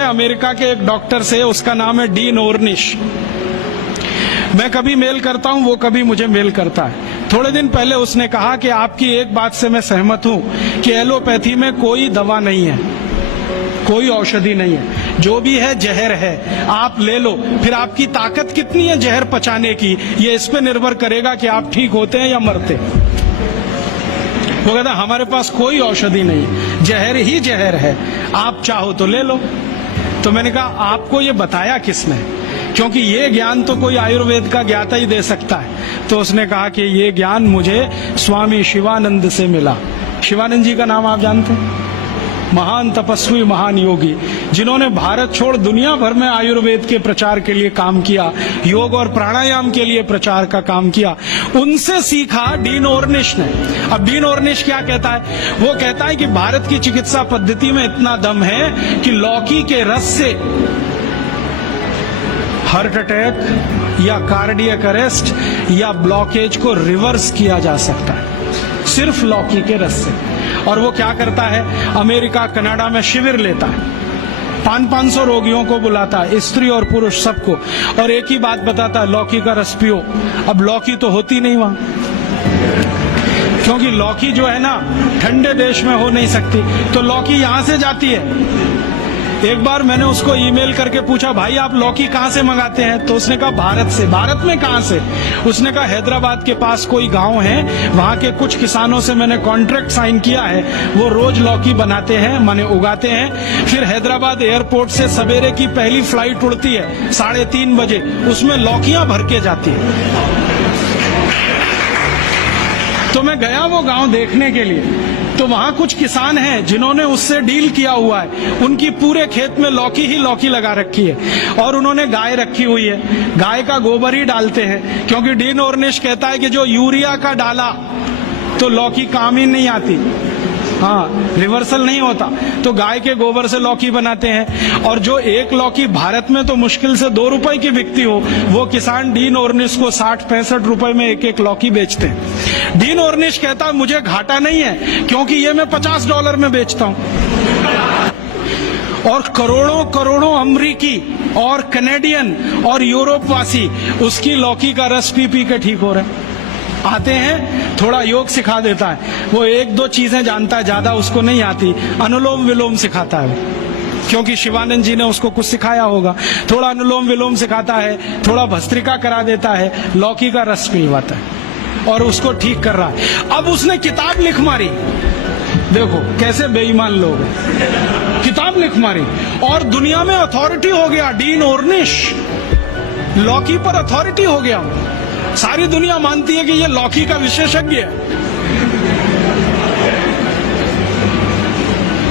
America के एक doctor से, उसका नाम है डीन ऑर्निश। मैं कभी मेल करता हूं, वो कभी मुझे मेल करता है। थोड़े दिन पहले उसने कहा कि आपकी एक बात से मैं सहमत हूं कि एलोपैथी में कोई दवा नहीं है, कोई औषधि नहीं है, जो भी है जहर है, आप ले लो। फिर आपकी ताकत कितनी है जहर पचाने की, ये इस पे निर्भर करेगा कि आप ठीक होते हैं या मरते। वो कहता हमारे पास कोई औषधि नहीं है, जहर ही जहर है, आप चाहो तो ले लो। तो मैंने कहा आपको ये बताया किसने, क्योंकि ये ज्ञान तो कोई आयुर्वेद का ज्ञाता ही दे सकता है। तो उसने कहा कि ये ज्ञान मुझे स्वामी शिवानंद से मिला। शिवानंद जी का नाम आप जानते हैं? महान तपस्वी, महान योगी, जिन्होंने भारत छोड़ दुनिया भर में आयुर्वेद के प्रचार के लिए काम किया, योग और प्राणायाम के लिए प्रचार का काम किया। उनसे सीखा डीन ऑर्निश ने। अब डीन ऑर्निश क्या कहता है? वो कहता है कि भारत की चिकित्सा पद्धति में इतना दम है कि लौकी के रस से हार्ट अटैक या कार्डियक अरेस्ट या ब्लॉकेज को रिवर्स किया जा सकता है, सिर्फ लौकी के रस से। और वो क्या करता है, अमेरिका कनाडा में शिविर लेता है, 500 रोगियों को बुलाता है, स्त्री और पुरुष सबको, और एक ही बात बताता है, लौकी का रस पियो। अब लौकी तो होती नहीं वहां, क्योंकि लौकी जो है ना ठंडे देश में हो नहीं सकती, तो लौकी यहां से जाती है। एक बार मैंने उसको ईमेल करके पूछा, भाई आप लौकी कहां से मंगाते हैं? तो उसने कहा भारत से। भारत में कहां से? उसने कहा हैदराबाद के पास कोई गांव है, वहां के कुछ किसानों से मैंने कॉन्ट्रैक्ट साइन किया है, वो रोज लौकी बनाते हैं, माने उगाते हैं। फिर हैदराबाद एयरपोर्ट से सवेरे की पहली फ्लाइट उड़ती है 3:30 बजे, उसमें लौकियां भर के जाती है। तो मैं गया वो गांव देखने के लिए, तो वहां कुछ किसान हैं जिन्होंने उससे डील किया हुआ है, उनकी पूरे खेत में लौकी ही लौकी लगा रखी है, और उन्होंने गाय रखी हुई है, गाय का गोबर ही डालते हैं, क्योंकि डीन ऑर्निश कहता है कि जो यूरिया का डाला तो लौकी काम ही नहीं आती, हाँ रिवर्सल नहीं होता, तो गाय के गोबर से लौकी बनाते हैं। और जो एक लौकी भारत में तो मुश्किल से 2 रुपए की बिकती हो, वो किसान डीन ऑर्निश को 60-65 रुपए में एक लौकी बेचते हैं। डीन ऑर्निश कहता है मुझे घाटा नहीं है, क्योंकि ये मैं $50 में बेचता हूं। और करोड़ों करोड़ों अमरीकी और कनेडियन और यूरोप वासी उसकी लौकी का रस पी पी के ठीक हो रहे हैं। आते हैं, थोड़ा योग सिखा देता है, वो 1-2 चीजें जानता है, ज्यादा उसको नहीं आती, अनुलोम विलोम सिखाता है, क्योंकि शिवानंद जी ने उसको कुछ सिखाया होगा। थोड़ा अनुलोम विलोम सिखाता है, थोड़ा भस्त्रिका करा देता है, लौकी का रस पिलवाता है, और उसको ठीक कर रहा है। अब उसने किताब लिख मारी, देखो कैसे बेईमान लोग हैं, किताब लिख मारी और दुनिया में अथॉरिटी हो गया। डीन ऑर्निश लौकी पर अथॉरिटी हो गया, सारी दुनिया मानती है कि ये लौकी का विशेषज्ञ है।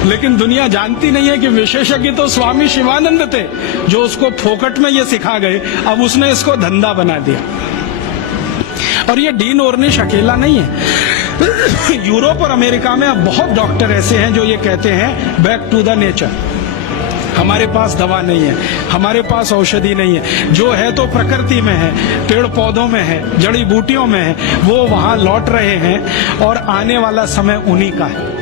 लेकिन दुनिया जानती नहीं है कि विशेषज्ञ तो स्वामी शिवानंद थे, जो उसको फोकट में ये सिखा गए, अब उसने इसको धंधा बना दिया। और ये डीन ऑर्निश अकेला नहीं है, यूरोप और अमेरिका में अब बहुत डॉक्टर ऐसे हैं जो ये कहते हैं बैक टू द नेचर, हमारे पास दवा नहीं है, हमारे पास औषधि नहीं है, जो है तो प्रकृति में है, पेड़ पौधों में है, जड़ी बूटियों में है, वो वहां लौट रहे हैं और आने वाला समय उन्हीं का है।